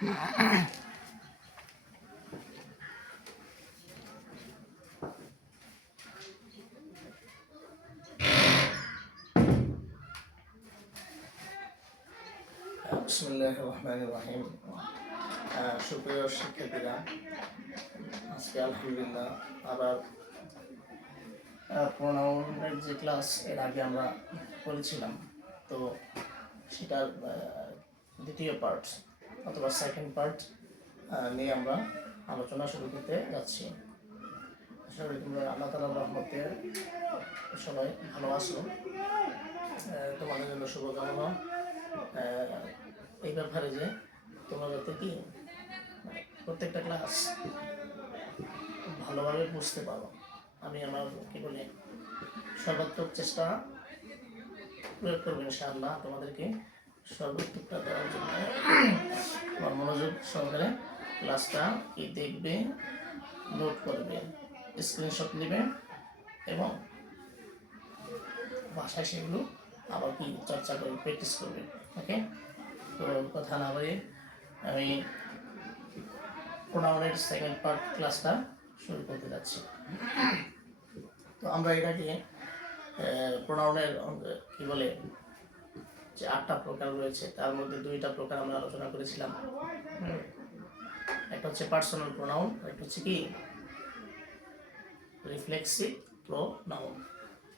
বিসমিল্লাহির রহমানির রহিম। সুপ্রিয় শিক্ষার্থীরা, আজকে আলহামদুলিল্লাহ আবার প্রোনাউনের যে ক্লাস এর আগে আমরা করেছিলাম, তো সেটার দ্বিতীয় পার্ট অথবা সেকেন্ড পার্ট নিয়ে আমরা আলোচনা শুরু করতে যাচ্ছি। আশা করি তোমরা আল্লাহ তাআলার রহমতে সবাই ভালো আছো। তোমাদের জন্য শুভকামনা এই ব্যাপারে যে তোমরা যাতে কি প্রত্যেকটা ক্লাস ভালোভাবে বুঝতে পারো। আমি আমার কি বলে সর্বাত্মক চেষ্টা প্রয়োগ করবো ইনশাআল্লাহ তোমাদেরকে সর্বাত্মকটা দেওয়ার জন্য। আমার মনোযোগ সহকারে ক্লাসটা কি দেখবে, নোট করবে, স্ক্রিনশট নেবে এবং ভাষায় সেগুলো আবার কি চর্চা করবে, প্র্যাকটিস করবে। ওকে, তো কথা না বলে আমি প্রোনাউনের সেকেন্ড পার্ট ক্লাসটা শুরু করতে যাচ্ছি। তো আমরা এটাকে প্রোনাউনের কি বলে যে 8টা প্রকার রয়েছে, তার মধ্যে 2টা প্রকার আমরা আলোচনা করেছিলাম। একটা হচ্ছে পার্সোনাল প্রোনাউন, একটা হচ্ছে কি reflexive pronoun.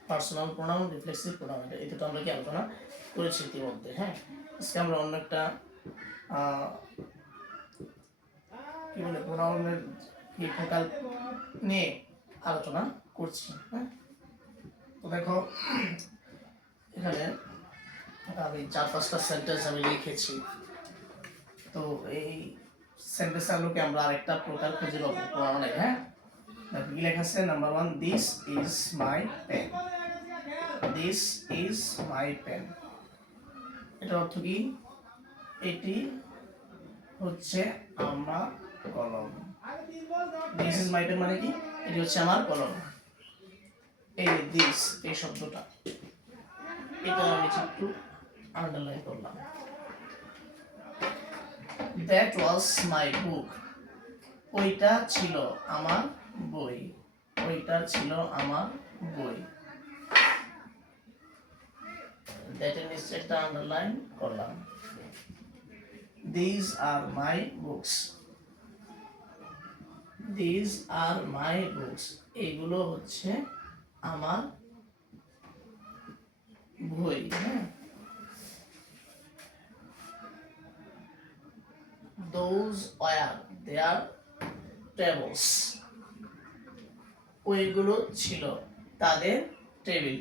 Personal pronoun, reflexive pronoun, এই দুটো আমরা কি আলোচনা করেছি ইতিমধ্যে। হ্যাঁ, আজকে আমরা অন্য একটা কি বলে প্রোনাউনের কি ফোকাল নিয়ে আলোচনা করছি। হ্যাঁ, তো দেখো এখানে আমি 4-5টা সেন্টেন্স আমি লিখেছি। তো এই সেন্টেন্সের আলোকে আমরা আরেকটা প্রকার খুঁজে পাবো প্রোনাউনের। হ্যাঁ, দেখো কি লেখা আছে। Number 1, this is my pen. This is my pen, এটার অর্থ কি? এটি হচ্ছে আমার কলম। দিস ইজ মাই পেন মানে কি? এটি হচ্ছে আমার কলম। এই দিস, এই শব্দটা, এটা আমি একটু আন্ডারলাইন করলাম। দ্যাট ওয়াজ মাই বুক, ওইটা ছিল আমার বই। ওইটা ছিল আমার বই। দ্যাট এর নিচে একটা আন্ডারলাইন করলাম। These are my books. These are my books, এগুলো হচ্ছে আমার বই। হ্যাঁ, those were their tables, ওইগুলো ছিল তাদের table.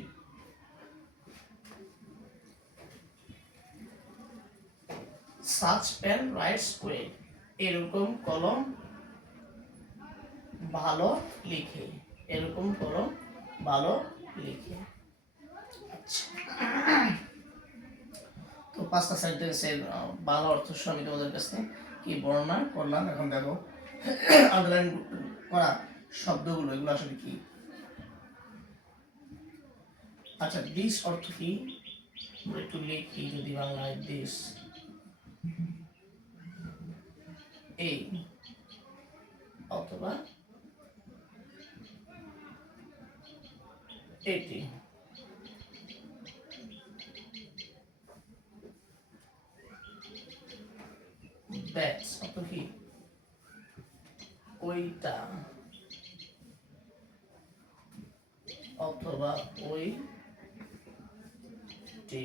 such pen writes well, এরকম কলম ভালো লিখে। এরকম কলম ভালো লিখে। আচ্ছা, তো 5টা সেন্টেন্সের বাংলা অর্থ আমি তোমাদের কাছে কি বর্ণনা করলাম। এখন দেখো আন্ডারলাইন করা শব্দগুলো, এগুলো আসলে কি? আচ্ছা, দিস অর্থ কি? একটু লিখি যদি বাংলায়। দিস, এই অথবা এটি। দ্যাটস অর্থ কি? ওইটা অথবা ওইটি।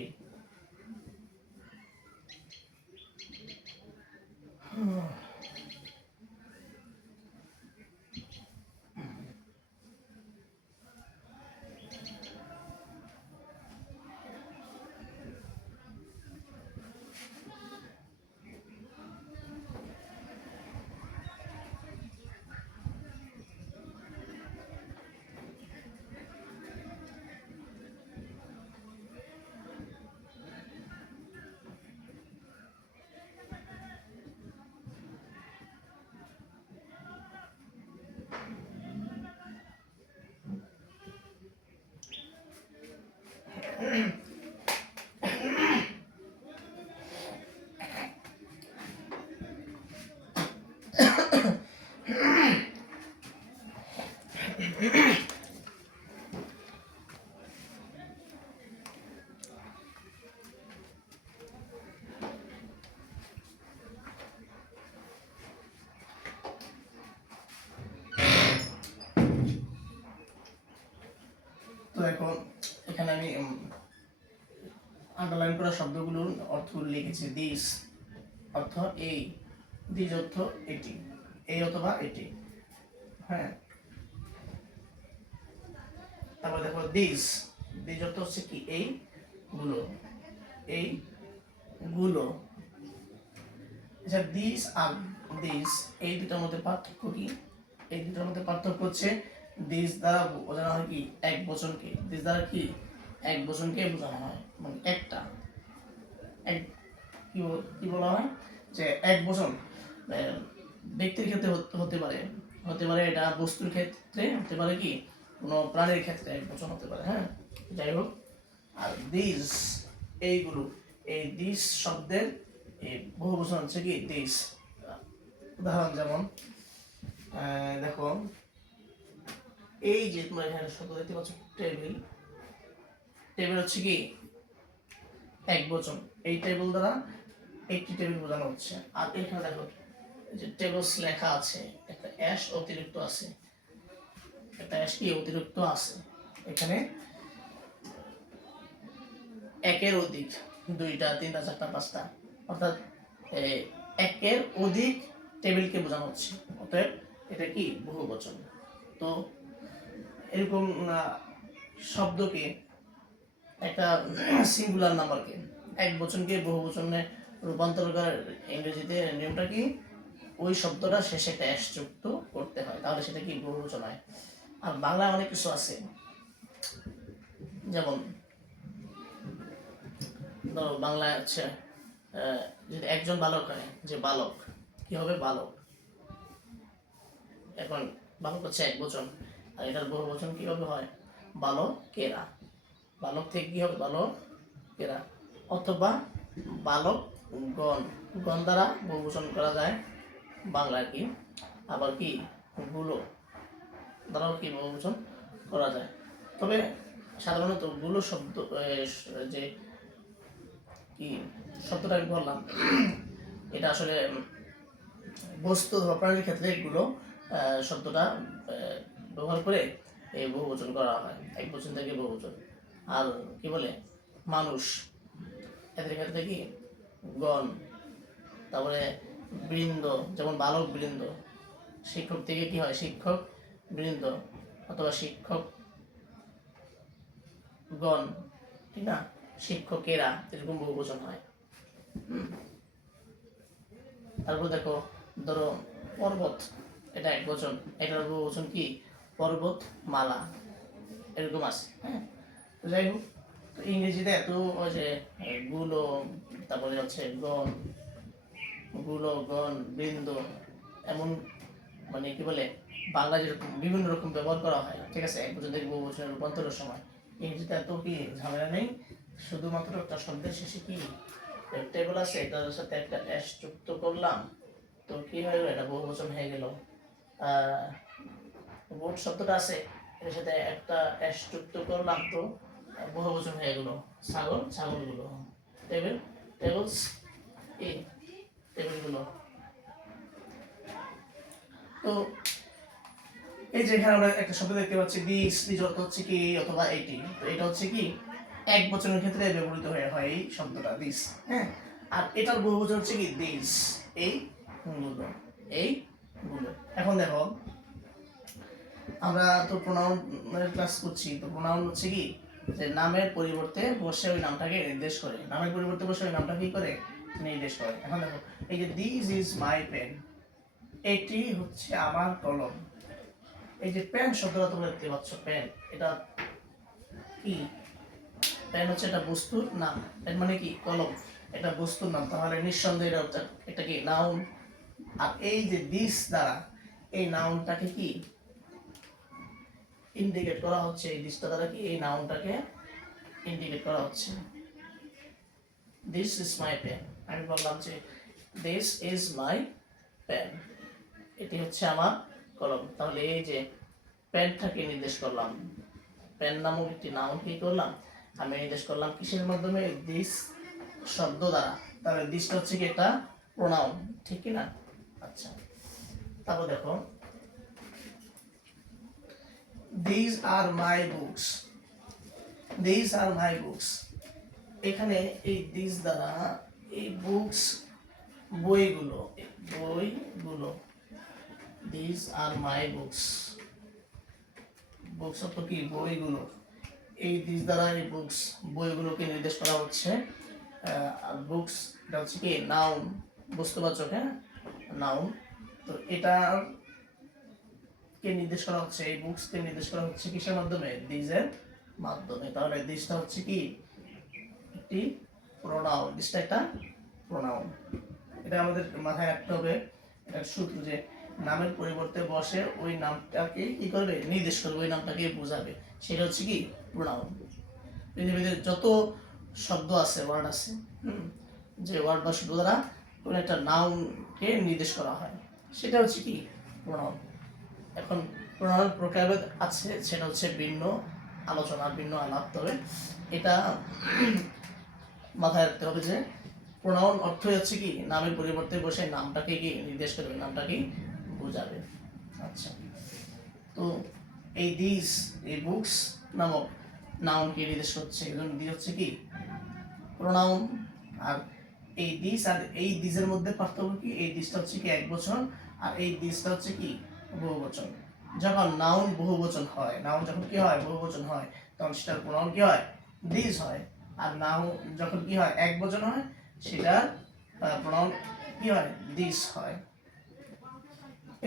আন্ডারলাইন করা শব্দগুলোর অর্থগুলো লিখেছি। দিস অর্থ এই, দিস অর্থ এটি, এই অথবা এটি। হ্যাঁ, তারপর দেখো দিস, দিস অর্থ হচ্ছে কি এই গুলো, এই গুলো। আচ্ছা, দিস আর দিস এই দুটার মধ্যে পার্থক্য কি? এই দুটার মধ্যে পার্থক্য হচ্ছে দিস দ্বারা বোঝানো হয় কি এক বচনকে, দিস দ্বারা কি এক বচনকে বোঝানো হয়, মানে একটা এক কি বলা হয় যে এক বচন ব্যক্তির ক্ষেত্রে হতে পারে, হতে পারে এটা বস্তুর ক্ষেত্রে হতে পারে, কি কোনো প্রাণীর ক্ষেত্রে এক বচন হতে পারে। হ্যাঁ, যাই হোক। আর দিস এইগুলো, এই দিস শব্দের এই বহু বচন হচ্ছে কি দিস। উদাহরণ যেমন দেখো এই যে তোমরা এখানে শব্দ দেখতে পাচ্ছ টেবিল, টেবিল হচ্ছে কি এক বচন, এই টেবিল দ্বারা একটি টেবিল বোঝানো হচ্ছে। আর এখানে দেখো যে টেবলস লেখা আছে, একটা অ্যাশ অতিরিক্ত আছে, একটা অ্যাশ কি অতিরিক্ত আছে এখানে, একের অধিক, দুইটা, তিনটা, চারটা, পাঁচটা, অর্থাৎ একের অধিক টেবিলকে বোঝানো হচ্ছে, অতএব এটা কি বহু বচন। তো এরকম শব্দকে একটা সিঙ্গুলার নাম্বারকে এক বচনকে বহু বচনে রূপান্তর করার ইংরেজিতে নিয়মটা কি, ওই শব্দটা শেষে একটা অ্যাশ যুক্ত করতে হয়, তাহলে সেটা কি বহু বচন হয়। আর বাংলায় অনেক কিছু আছে, যেমন ধরো বাংলায় হচ্ছে যদি একজন বালক হয়, যে বালক কি হবে বালক, এখন বালক হচ্ছে এক বচন, আর এটার বহু বচন কিভাবে হয় বালকেরা, বালক থেকে কি হবে বালকেরা, অথবা বালক গণ, গণ দ্বারা বহু বচন করা যায় বাংলায় কি, আবার কি গুলো দ্বারাও কি বহু বচন করা যায়। তবে সাধারণত গুলো শব্দ যে কি শব্দটা আমি বললাম এটা আসলে বস্তু বা প্রাণীর ক্ষেত্রে এগুলো শব্দটা ব্যবহার করে এই বহুবচন করা হয়, এক বচন থেকে বহুবচন। আর কি বলে মানুষ, এদের ক্ষেত্রে কি গণ, তারপরে বৃন্দ, যেমন বালক বৃন্দ, শিক্ষক থেকে কি হয় শিক্ষক বৃন্দ, অথবা শিক্ষক গণ, ঠিক না, শিক্ষকেরা, এরকম বহুবচন হয়। তারপর দেখো ধরো পর্বত, এটা এক বচন, এটার বহুবচন কি পর্বত মালা, এরকম আছে। হ্যাঁ, তো যাই হোক, তো ইংরেজিতে এত ওই যে গুলো, তারপরে হচ্ছে গণ, গুলো গণ বৃন্দ, এমন মানে কি বলে বাংলা যেরকম বিভিন্ন রকম ব্যবহার করা হয়, ঠিক আছে, এক বচন থেকে বহু বচনের রূপান্তরের সময়। ইংরেজিতে এত কি ঝামেলা নেই, শুধুমাত্র একটা শব্দের শেষে কি টেবিল আছে, এটার সাথে একটা অ্যাশ যুক্ত করলাম, তো কি হয়ে গেল, এটা বহু বচন হয়ে গেল। বোট শব্দটা আছে, এর সাথে একটা অ্যাশ যুক্ত করলাম, তো বহু বচন হয়ে গেল ছাগল, ছাগলগুলো, টেবিল, টেবলস, এই টেবিলগুলো। তো এই যে এখানে আমরা একটা শব্দ দেখতে পাচ্ছি দিস, দিস অর্থ হচ্ছে কি অথবা এইটি, তো এটা হচ্ছে কি এক বচনের ক্ষেত্রে ব্যবহৃত হয়ে হয় এই শব্দটা দিস। হ্যাঁ, আর এটার বহুবচন হচ্ছে কি দিস, এই গুলো, এই গুলো। এখন দেখো আমরা তো প্রোনাউনের ক্লাস করছি, তো প্রোনাউন হচ্ছে কি যে নামের পরিবর্তে বসে ওই নামটাকে নির্দেশ করে, নামের পরিবর্তে বসে ওই নামটা কি করে নির্দেশ করে। এখন দেখো এই যে দিস ইজ মাই পেন, এটি হচ্ছে আমার কলম। এই যে পেন শব্দটা তোমরা দেখতে পাচ্ছ, পেন, এটা কি পেন হচ্ছে একটা বস্তুর নাম, পেন মানে কি কলম, এটা বস্তুর নাম, তাহলে নিঃসন্দেহে এটা একটা কি নাউন। আর এই যে দিস দ্বারা এই নাউনটাকে কি ইন্ডিকেট করা হচ্ছে, এই দিসটা দ্বারা কি এই নাউনটাকে ইন্ডিকেট করা হচ্ছে। দিস ইজ মাই পেন, আমি বললাম যে দিস ইজ মাই পেন, এটি হচ্ছে আমার কলম, তাহলে এই যে পেনটাকে নির্দেশ করলাম, পেন নামক একটি নাউন কি করলাম আমি নির্দেশ করলাম কিসের মাধ্যমে, দিস শব্দ দ্বারা, তাহলে দিসটা হচ্ছে কি একটা প্রোনাউন, ঠিক কি না। আচ্ছা, তারপর দেখো these are my books, these are my books, এখানে এই দিস দ্বারা এই বুকস বইগুলো বইগুলো this are my books books অর্থ কি বইগুলো এই দিস দ্বারা এই বুকস বইগুলোকে নির্দেশ করা হচ্ছে আর বুকস এটা হচ্ছে কি নাউন বস্তুবাচক হ্যাঁ নাউন তো এটা কে নির্দেশ করা হচ্ছে এই বুকস কে নির্দেশ করা হচ্ছে কিসের মাধ্যমে দিসের মাধ্যমে তাহলে দিসটা হচ্ছে কি একটি প্রোনাউন দিসটা একটা প্রোনাউন এটা আমাদের মাথায় রাখতে হবে এটা সূত্র যে নামের পরিবর্তে বসে ওই নামটাকে কি করবে নির্দেশ করবে ওই নামটাকে বোঝাবে সেটা হচ্ছে কি প্রোনাউন পৃথিবীতে যত শব্দ আছে ওয়ার্ড আছে যে ওয়ার্ড বা শব্দ দ্বারা কোনো একটা নাউনকে নির্দেশ করা হয় সেটা হচ্ছে কি প্রোনাউন এখন প্রোনাউন প্রকারভেদ আছে সেটা হচ্ছে ভিন্ন আলোচনা ভিন্ন আলাপ তবে এটা মাথায় রাখতে হবে যে প্রোনাউন অর্থ হচ্ছে কি নামের পরিবর্তে বসে নামটাকে কি নির্দেশ করবে নামটাকে বোঝাবে আচ্ছা তো এই দিস এই বুকস নামক নাউনকে নির্দেশ করছে এজন্য দিস হচ্ছে কি প্রোনাউন আর এই দিস আর এই দিসের মধ্যে পার্থক্য কি এই দিসটা হচ্ছে কি একবচন আর এই দিসটা হচ্ছে কি বহুবচন যখন নাউন বহুবচন হয় নাউন যখন কি হয় বহুবচন হয় তখন সেটার প্রোনাউন কি হয় দিস হয় আর নাউন যখন কি হয় একবচন হয় সেটার প্রোনাউন কি হয় দিস হয়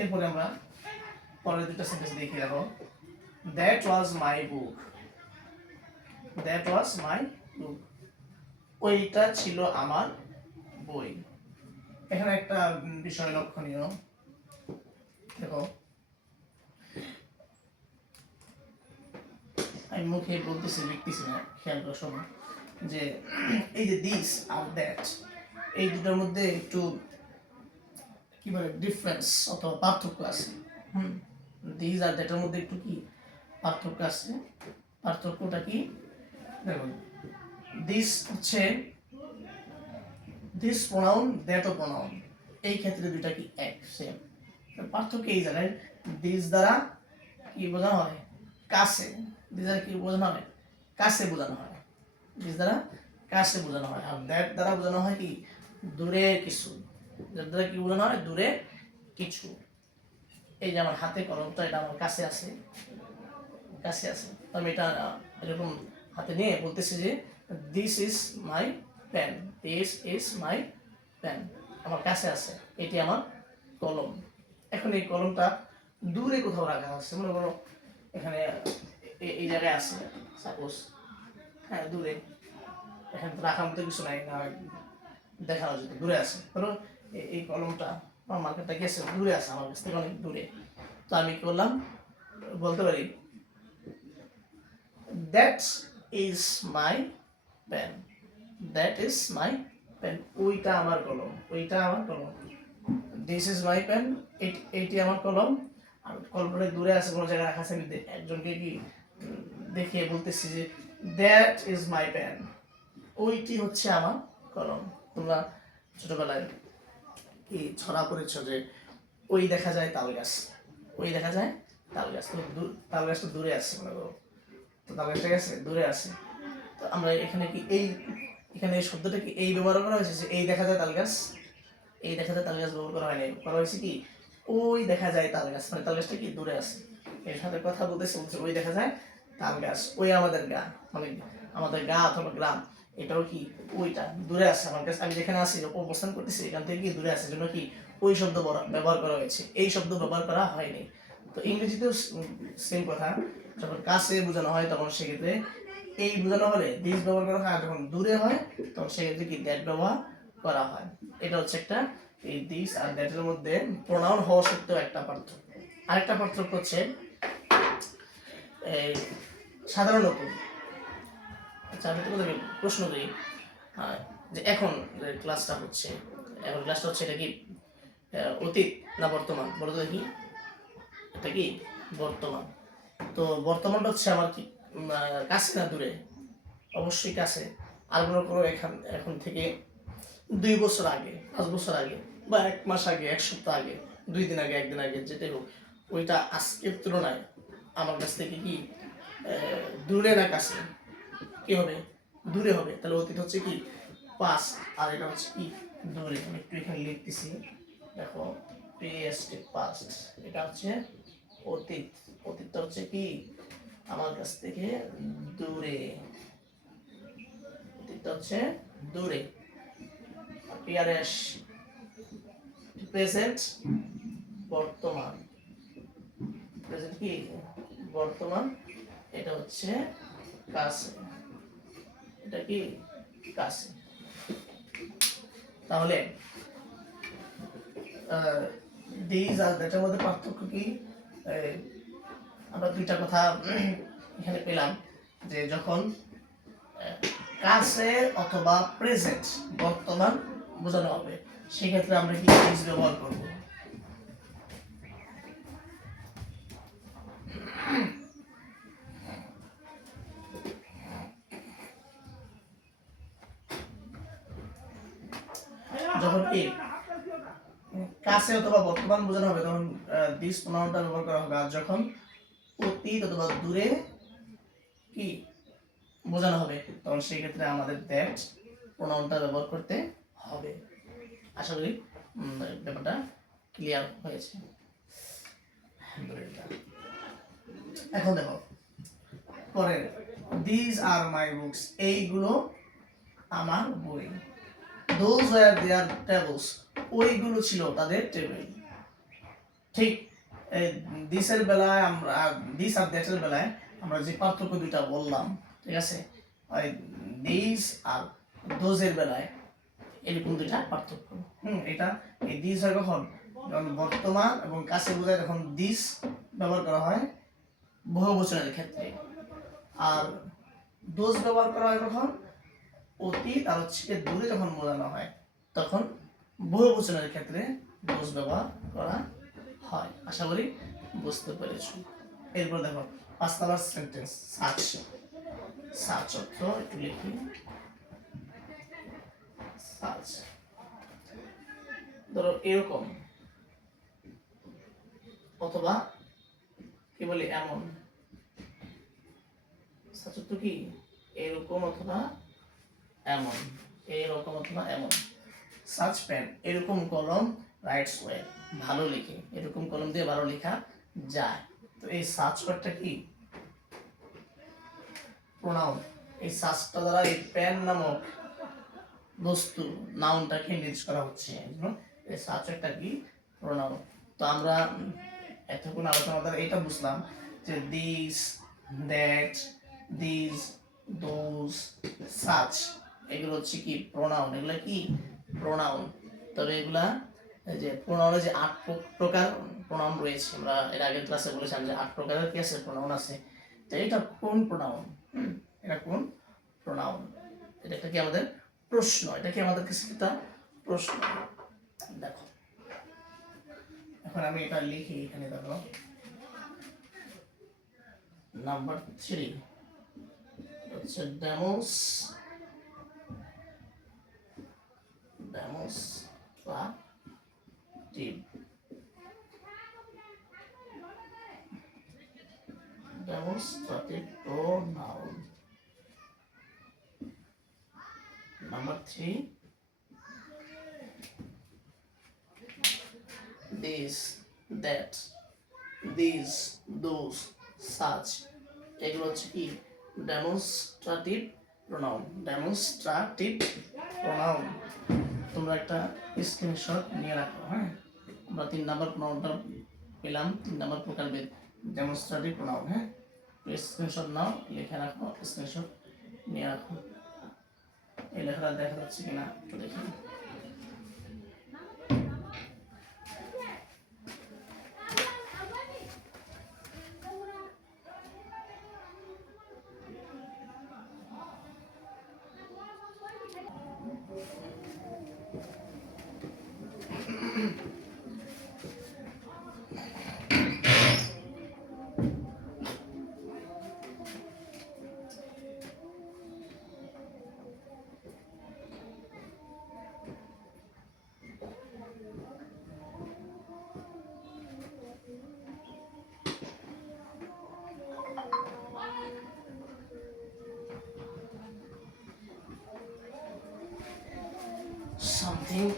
এরপরে আমরা পরের দুটো সেন্টেন্স দেখে যাব that was my book that was মাই বুক ওইটা ছিল আমার বই এখানে একটা বিষয় লক্ষণীয় দেখো আমি মুখে বলতেছি লিখতেছি না খেয়াল করে শোনো যে এই যে দিস আর দ্যাট এই দুটোর মধ্যে একটু কি বলে ডিফারেন্স অথবা পার্থক্য আছে দিস আর দ্যাটের মধ্যে একটু কি পার্থক্য আছে পার্থক্যটা কি দেখুন দিস হচ্ছে দিস প্রোনাউন দ্যাটও প্রোনাউন এই ক্ষেত্রে দুইটা কি এক সেম পার্থক্য এই জায়গায় দিস দ্বারা কি বোঝানো হয় কাছে দিস দ্বারা কি বোঝানো হয় কাছে বোঝানো হয় দিস দ্বারা কাছে বোঝানো হয় আর দ্যাট দ্বারা বোঝানো হয় কি দূরের কিছু যার দ্বারা কি বোঝানো হয় দূরের কিছু এই যে আমার হাতে কলমটা এটা আমার কাছে আছে আমি এটা এরকম হাতে নিয়ে বলতেছি যে this is my pen this is my pen আমার কাছে আছে এটি আমার কলম এখন এই কলমটা দূরে কোথাও রাখা আছে মনে করো এখানে এই জায়গায় আছে সাপোজ হ্যাঁ দূরে এখানে তো রাখার মতো কিছু নাই না দেখানো যেত দূরে আছে ধরো এই কলমটা আমার মার্কেটটা গেছে দূরে আছে আমার কাছ থেকে অনেক দূরে তো আমি কি করলাম বলতে পারি that is my pen that is my pen ওইটা আমার কলম দিস ইজ মাই পেন এইটি আমার কলম আর কলমটা দূরে আছে কোনো জায়গায় রাখা আছে আমি একজনকে কি দেখিয়ে বলতেছি যে দ্যাট ইজ মাই পেন ওইটি হচ্ছে আমার কলম তোমরা ছোটবেলায় কি ছড়া পড়েছ যে ওই দেখা যায় তাল গাছ তো তাল গাছটা দূরে আছে মনে করো তো তাল গাছটা গেছে দূরে আছে তো আমরা এখানে কি এখানে এই শব্দটা কি এই ব্যবহার করা হয়েছে যে এই দেখা যায় তাল গাছ ব্যবহার করা হয়নি করা হয়েছে কি ওই দেখা যায় তাল গাছ মানে তাল গাছটা কি দূরে আছে এর সাথে কথা বলতেছে ওই দেখা যায় তাল গাছ ওই আমাদের গা মানে আমাদের গা অথবা গ্রাম এটাও কি ওইটা দূরে আছে আমার কাছে আমি যেখানে আছি অবস্থান করতেছি এখান থেকে কি দূরে আছে জন্য কি ওই শব্দ ব্যবহার করা হয়েছে এই শব্দ ব্যবহার করা হয়নি তো ইংরেজিতেও সেম কথা যখন কাছে বোঝানো হয় তখন সেক্ষেত্রে এই বোঝানো হলে দিস ব্যবহার করা হয় আর যখন দূরে হয় তখন সেক্ষেত্রে কি দ্যাট ব্যবহার করা হয় এটা হচ্ছে একটা এই দিস আর দ্যাটের মধ্যে প্রোনাউন হওয়া সত্ত্বেও একটা পার্থক্য আরেকটা পার্থক্য হচ্ছে এই সাধারণত আচ্ছা আমি তোমাদেরকে প্রশ্ন করি যে এখন ক্লাসটা হচ্ছে এটা কি অতীত না বর্তমান বলো তো দেখি এটা কি বর্তমান তো বর্তমানটা হচ্ছে আমার কি কাছে না দূরে অবশ্যই কাছে আর মনে করো এখন থেকে 2 বছর আগে 5 বছর আগে বা 1 মাস আগে 1 সপ্তাহ আগে 2 দিন আগে 1 দিন আগে যেটাই হোক ওইটা আজকের তুলনায় আমার কাছ থেকে কি দূরে না কাছে কি হবে দূরে হবে, তাহলে অতীত হচ্ছে কি পাস্ট, আর এটা হচ্ছে কি দূরে। আমি একটু এখানে লিখতেছি, দেখো পাস্ট পাস্ট, এটা হচ্ছে অতীত, অতীতটা হচ্ছে কি আমার কাছ থেকে দূরে, অতীতটা হচ্ছে দূরে। পিয়ারেশ প্রেজেন্ট বর্তমান, প্রেজেন্ট কি বর্তমান, এটা হচ্ছে কাছে, এটা কি কাছে। তাহলে দিস আর দ্যাটের মধ্যে পার্থক্য কি? আমরা দুইটা কথা এখানে পেলাম, যে যখন কাছে অথবা প্রেজেন্ট বর্তমান বোঝানো হবে সেক্ষেত্রে আমরা কি দিস ব্যবহার করব। যখন কি কাছে অথবা বর্তমান বোঝানো হবে তখন দিস প্রোনাউনটা ব্যবহার করা হবে, আর যখন অতীত অথবা দূরে কি বোঝানো হবে তখন সেই ক্ষেত্রে আমাদের দ্যাট প্রোনাউনটা ব্যবহার করতে হবে। আশা করি ব্যাপারটা ক্লিয়ার হয়েছে। এখন দেখো পরের, দিস আর মাই বুকস, এইগুলো আমার বই। দোজ ওয়্যার দেয়ার টেবলস, ওইগুলো ছিল তাদের টেবিল। ঠিক দিসের বেলায় আমরা, দিস আর দ্যাটের বেলায় আমরা যে পার্থক্য দুইটা বললাম, ঠিক আছে, ওই দিস আর দোজের বেলায় এরকম দুইটা পার্থক্য। এটা এই দিস হয় কখন, যখন বর্তমান এবং কাছে বোঝায় তখন দিস ব্যবহার করা হয় বহুবচনের ক্ষেত্রে, আর দোজ ব্যবহার করা হয় কখন অতীত আর হচ্ছে দূরে যখন বোঝানো হয় তখন বহুবচনের ক্ষেত্রে দোজ ব্যবহার করা হয়। আশা করি বুঝতে পেরেছো। এরপর দেখো 5 নাম্বার সেন্টেন্স, সার্চ। সার্চ অর্থ একটু লিখি, সার্চ ধরো এরকম অথবা কি বলি এমন, সার্চ অর্থ কি এরকম অথবা এমন, এরকম অথবা এমন। সার্চ পেন, এরকম কলম, রাইটস ওয়েল, ভালো লিখে, এরকম কলম দিয়ে ভালো লেখা যায়। তো এই সার্চ ওয়ার্ডটা কি প্রোনাউন, এই সার্চটা দ্বারা এই পেন নামক বস্তু নাউনটাকে নির্দেশ করা হচ্ছে, এই সার্চ ওয়ার্ডটা কি প্রোনাউন। তো আমরা এতক্ষণ আলোচনা দ্বারা এটা বুঝলাম যে this, that, this, those, such, এগুলো হচ্ছে কি প্রোনাউন, এগুলো কি প্রোনাউন। তবে এগুলা যে প্রোনাউনে যে 8 প্রকার প্রোনাউন রয়েছে, আমরা এর আগের ক্লাসে বলেছিলাম যে 8 প্রকারের কি আছে প্রোনাউন আছে। তো এটা কোন প্রোনাউন, এটা কোন প্রোনাউন, এটা কি আমাদের প্রশ্ন, এটা কি আমাদের কাছে একটা প্রশ্ন। দেখো এখন আমি এটা লিখি এখানে, দেখো নাম্বার 3 হচ্ছে demonstrative, demonstrative pronoun. Number 3, this, that, these, those, such, এগুলো হচ্ছে কি ডেমনস্ট্রেটিভ প্রোনাউন, ডেমনস্ট্রেটিভ প্রোনাউন। তোমরা একটা স্ক্রিনশট নিয়ে রাখো, হ্যাঁ। আমরা 3 নাম্বার প্রোনাউনটা পেলাম, 3 নাম্বার প্রকারভেদ ডেমনস্ট্রেটিভ প্রোনাউন, হ্যাঁ। স্ক্রিনশট নাও, লিখে রাখো, স্ক্রিনশট নিয়ে রাখো। এই লেখাটা দেখা যাচ্ছে কিনা একটু দেখি।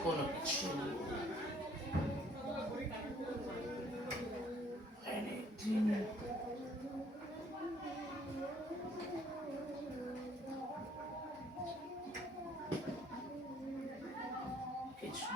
কোনো কিছু anything কিছু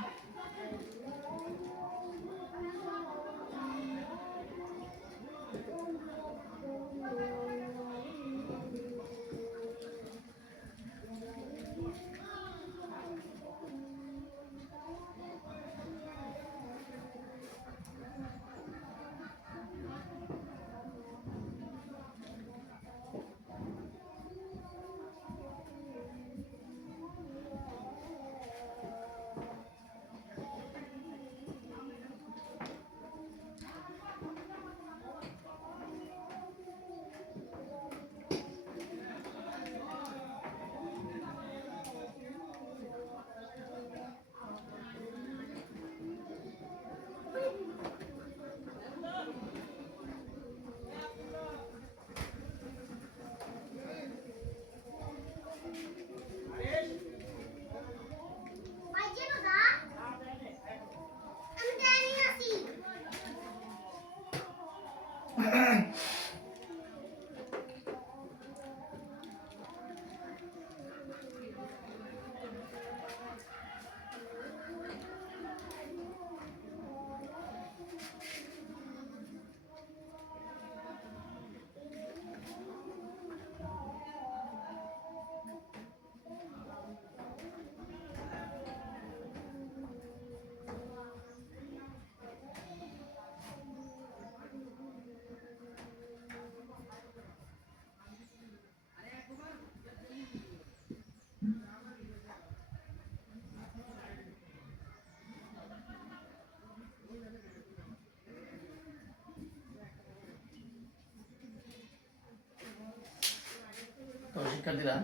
তো শিক্ষার্থীরা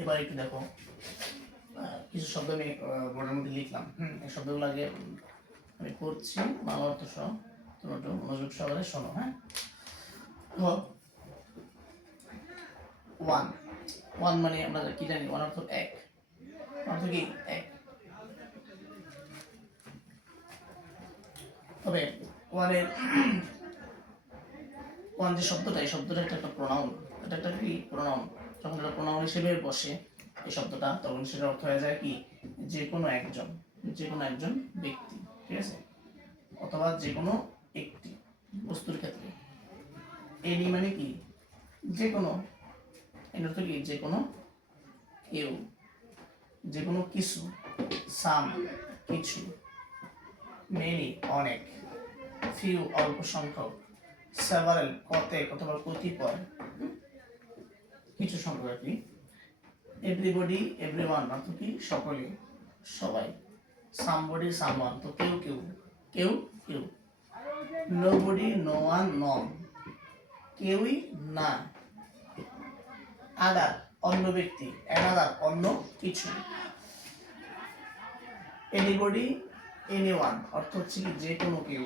এবার একটু দেখো কিছু শব্দ আমি বোর্ডের মধ্যে লিখলাম এই শব্দগুলো আগে আমি করছি বাংলা অর্থ সহ তোমরা একটু মনোযোগ সহকারে শোনো। হ্যাঁ, ওয়ান ওয়ান মানে আমরা কি জানি? ওয়ান অর্থ এক, অর্থ কি এক। তবে ওয়ানের ওয়ান যে শব্দটা, এই শব্দটা একটা প্রোনাউন, এটা একটা কি প্রোনাউন। যখন এটা প্রোনাউন হিসেবে বসে এই শব্দটা, তখন সেটার অর্থ হয়ে যায় কি যে কোনো একজন, যে কোনো একজন ব্যক্তি, ঠিক আছে, অথবা যে কোনো একটি বস্তুর ক্ষেত্রে। এনি মানে কি যে কোনো, এর অর্থ কি যে কোনো কেউ, যে কোনো কিছু, সাম কিছু, মেনি অনেক, ফিউ অল্প সংখ্যক, সেভারেল কতেক অথবা কতিপয়, কিছু সংখ্যক আর কি। এভরিবডি এভরিওয়ান অর্থ কি সকলে সবাই। সামবডি সামওয়ান তো কেউ কেউ, কেউ কেউ। নোবডি নো ওয়ান নন কেউই না। আদার অন্য ব্যক্তি, অ্যানাদার অন্য কিছু। এনিবডি এনিওয়ান অর্থ হচ্ছে কি যে কোনো কেউ।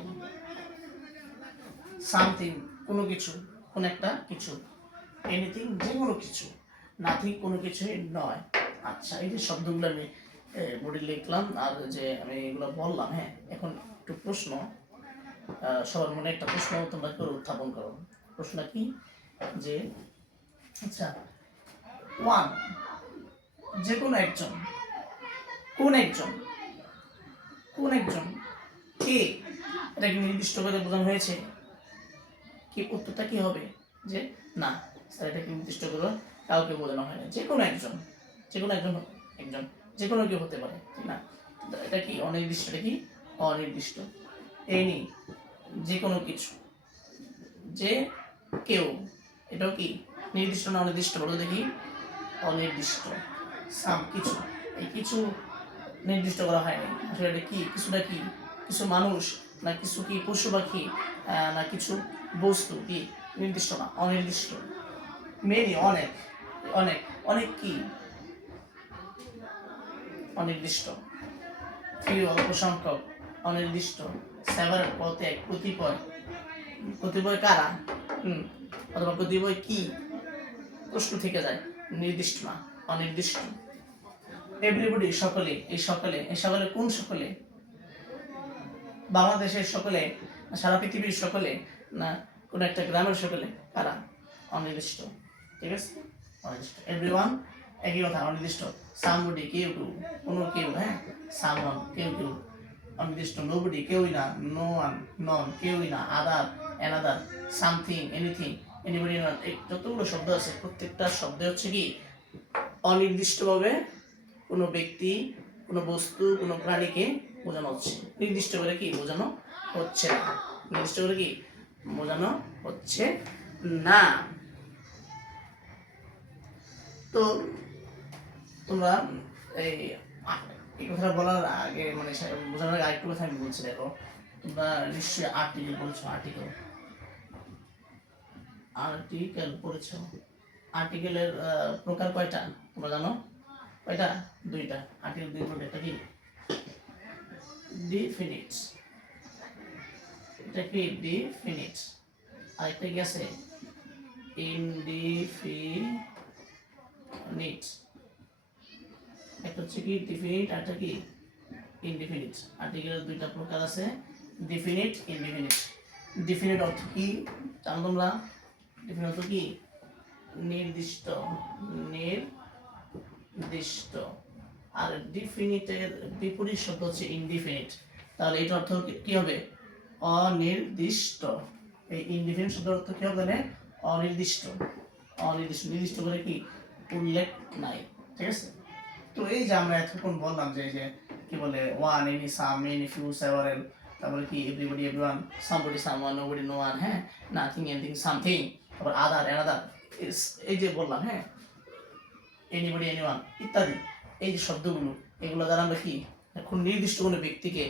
সামথিং কোনো কিছু, কোন একটা কিছু। এনিথিং যে কোনো কিছু। নাথিং কোনো কিছুই নয়। আচ্ছা, এই যে শব্দগুলো আমি বোর্ডে লিখলাম আর যে আমি এগুলো বললাম, হ্যাঁ, এখন একটু প্রশ্ন, সবার মনে একটা প্রশ্ন তোমরা করে উত্থাপন করো। প্রশ্নটা কি যে আচ্ছা ওয়ান যে কোনো একজন, কোন একজন, কোন একজন কে, এটা কি নির্দিষ্ট করে বোঝানো হয়েছে? কি উত্তরটা কি হবে যে না স্যার, এটা কি নির্দিষ্ট করে কাউকে বোঝানো হয় না, যে কোনো একজন, যে কোনো একজন, একজন যে কোনো কেউ হতে পারে, ঠিক না? এটা কি অনির্দিষ্ট, এটা কি অনির্দিষ্ট। এনি যে কোনো কিছু, যে কেউ, এটাও কি নির্দিষ্ট না অনির্দিষ্ট? বলো দেখি, অনির্দিষ্ট। সাম কিছু, এই কিছু নির্দিষ্ট করা হয়নি আসলে। এটা কি কিছুটা কি কিছু মানুষ না কিছু কি পশু পাখি না কিছু বস্তু, কি নির্দিষ্ট না অনির্দিষ্ট। মেনি অনেক, অনেক অনেক কি অনির্দিষ্ট। ফিউ অল্প সংখ্যক অনির্দিষ্ট। সেভারেল কতেক কতিপয়, কতিপয় কারা, অথবা কতিপয় কি প্রশ্ন থেকে যায়, নির্দিষ্ট না অনির্দিষ্ট। এভরিবডি সকলে, এই সকলে, এই সকলে কোন সকলে? বাংলাদেশের সকলে, সারা পৃথিবীর সকলে, না কোনো একটা গ্রামের সকলে? কারা? অনির্দিষ্ট। ঠিক আছে, অনির্দিষ্ট। এভরিওয়ান একই কথা, অনির্দিষ্ট। সামবডি কেউ কেউ, কোনো কেউ, হ্যাঁ, সামওয়ান কেউ কেউ, অনির্দিষ্ট। নোবডি কেউই না, নো ওয়ান নন কেউই না, other another, something anything, anybody not, এই যতগুলো শব্দ আছে প্রত্যেকটা শব্দ হচ্ছে কি অনির্দিষ্টভাবে কোনো ব্যক্তি, কোনো বস্তু, কোনো প্রাণীকে বোঝানো হচ্ছে। নির্দিষ্ট করে কি বোঝানো হচ্ছে না, নির্দিষ্ট করে কি বোঝানো হচ্ছে না। তো তোমরা এই কথাটা বলার আগে মানে বোঝানোর আগে আরেকটু কথা আমি বলছি। দেখো তোমরা নিশ্চয়ই আর্টিকেল পড়েছো, আর্টিকেল পড়েছো। আর্টিকেলের প্রকার কয়টা তোমরা জানো? কয়টা? দুইটা। আর্টিকেল দুই প্রকার। একটা কি ডিফিনিট, এটা কি ডিফিনিট, আর একটা কি আছে ইনডিফিনিট। একটা হচ্ছে কি ডিফিনিট, আর একটা কি ইনডিফিনিট। আর্টিকেলের দুইটা প্রকার আছে, ডিফিনিট, ইনডিফিনিট। ডিফিনিট অর্থ কি জানো তোমরা? ডিফিনিট অর্থ কি নির্দিষ্ট, নির্দিষ্ট। আর ডিফিনিটের বিপরীত শব্দ হচ্ছে ইনডিফিনিট। তাহলে এটার অর্থ কি হবে? অনির্দিষ্ট। এই ইনডিফিনিট শব্দের অর্থ কি হবে? অনির্দিষ্ট, অনির্দিষ্ট, নির্দিষ্ট করে কি উল্লেখ নাই। ঠিক আছে, তো এই যে আমরা এতক্ষণ বললাম যে কি বলে one, any, some, any, few, several, তারপরে কি everybody, everyone, somebody, someone, nobody, no one, হ্যাঁ, নাথিং, এনিথিং, সামথিং, তারপর আদার, অ্যানাদার, এই যে বললাম, হ্যাঁ, এনিবডি, এনিওয়ান ইত্যাদি, এই যে শব্দগুলো, এগুলো দ্বারা আমরা কি এখন নির্দিষ্ট কোনো ব্যক্তিকে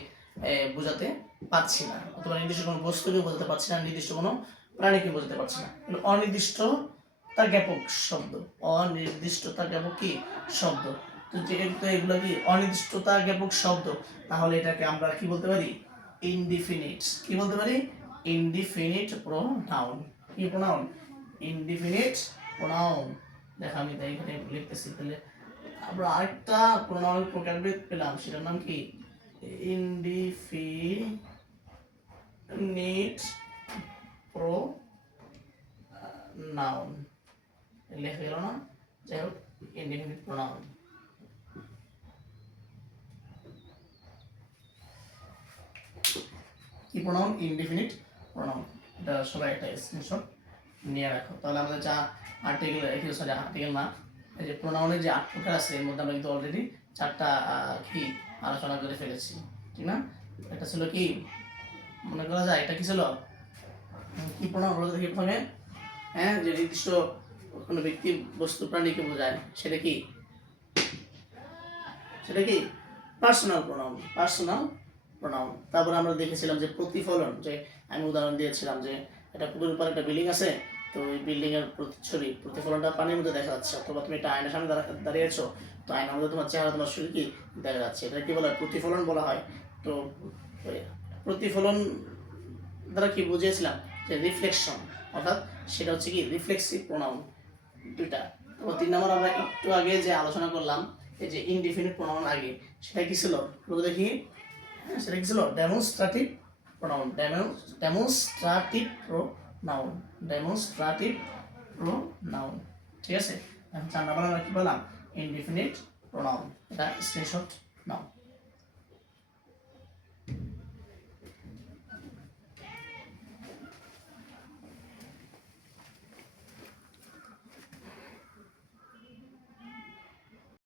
বোঝাতে পারছি না, অথবা নির্দিষ্ট কোনো বস্তুকে বোঝাতে পারছি না, নির্দিষ্ট কোনো প্রাণীকে বোঝাতে পারছি না। অনির্দিষ্টতা জ্ঞাপক শব্দ, অনির্দিষ্টতা জ্ঞাপক কি শব্দ। তো যেহেতু এগুলো কি অনির্দিষ্টতা জ্ঞাপক শব্দ, তাহলে এটাকে আমরা কি বলতে পারি? ইনডিফিনিট। কি বলতে পারি? Indefinite pronoun. কি প্রোনাউন? Indefinite pronoun. দেখা আমি তাই এখানে লিখতেছি। তাহলে আমরা আরেকটা প্রোনাউন প্রকারভেদ পেলাম, সেটার নাম কি ইনডিফিনিট প্রোনাউন। লেখা গেল না? যাই হোক, ইনডিফিনিট প্রোনাউন। কি প্রোনাউন? Indefinite pronoun. এটা সবাই একটা স্ক্রিনশট নিয়ে রাখো। তাহলে আমাদের যা আর্টিকেল, আর্টিকেল না, এই যে প্রোনাউনের যে 8 প্রকার আছে, এর মধ্যে আমরা কিন্তু অলরেডি 4টা কি আলোচনা করে ফেলেছি, ঠিক না? এটা ছিল কি মনে করা যায়, এটা কি ছিল? কি প্রোনাউন বলতে দেখি প্রথমে, হ্যাঁ, যে নির্দিষ্ট কোনো ব্যক্তি, বস্তু, প্রাণীকে বোঝায়, সেটা কি? সেটা কি পার্সোনাল প্রোনাউন, পার্সোনাল প্রোনাউন। তারপর আমরা দেখেছিলাম যে প্রতিফলন, যে আমি উদাহরণ দিয়েছিলাম যে একটা পুকুরের উপর একটা বিল্ডিং আছে, তো ওই বিল্ডিং এর ছবি, প্রতিফলনটা পানির মধ্যে দেখা যাচ্ছে, অথবা তুমি একটা আয়নার সামনে দাঁড়িয়ে আছো, তো আয়নার মধ্যে তোমার চেহারা, তোমার শরীর কি দেখা যাচ্ছে, এটা কি বলা হয়? প্রতিফলন বলা হয়। তো প্রতিফলন দ্বারা কি বুঝিয়েছিলাম? যে রিফ্লেকশন, অর্থাৎ সেটা হচ্ছে কি রিফ্লেক্সিভ প্রোনাউন, দুইটা। তো 3 নম্বর আমরা একটু আগে যে আলোচনা করলাম, এই যে ইনডিফিনিট প্রোনাউন, আগে সেটা কি ছিল দেখি? সেটা কি ছিল? Demonstrative pronoun, demonstrative pronoun, demonstrative pronoun. ঠিক আছে, এখন 4 নম্বর আমরা কি বললাম? Indefinite pronoun. এটা স্ক্রিনশট নাও।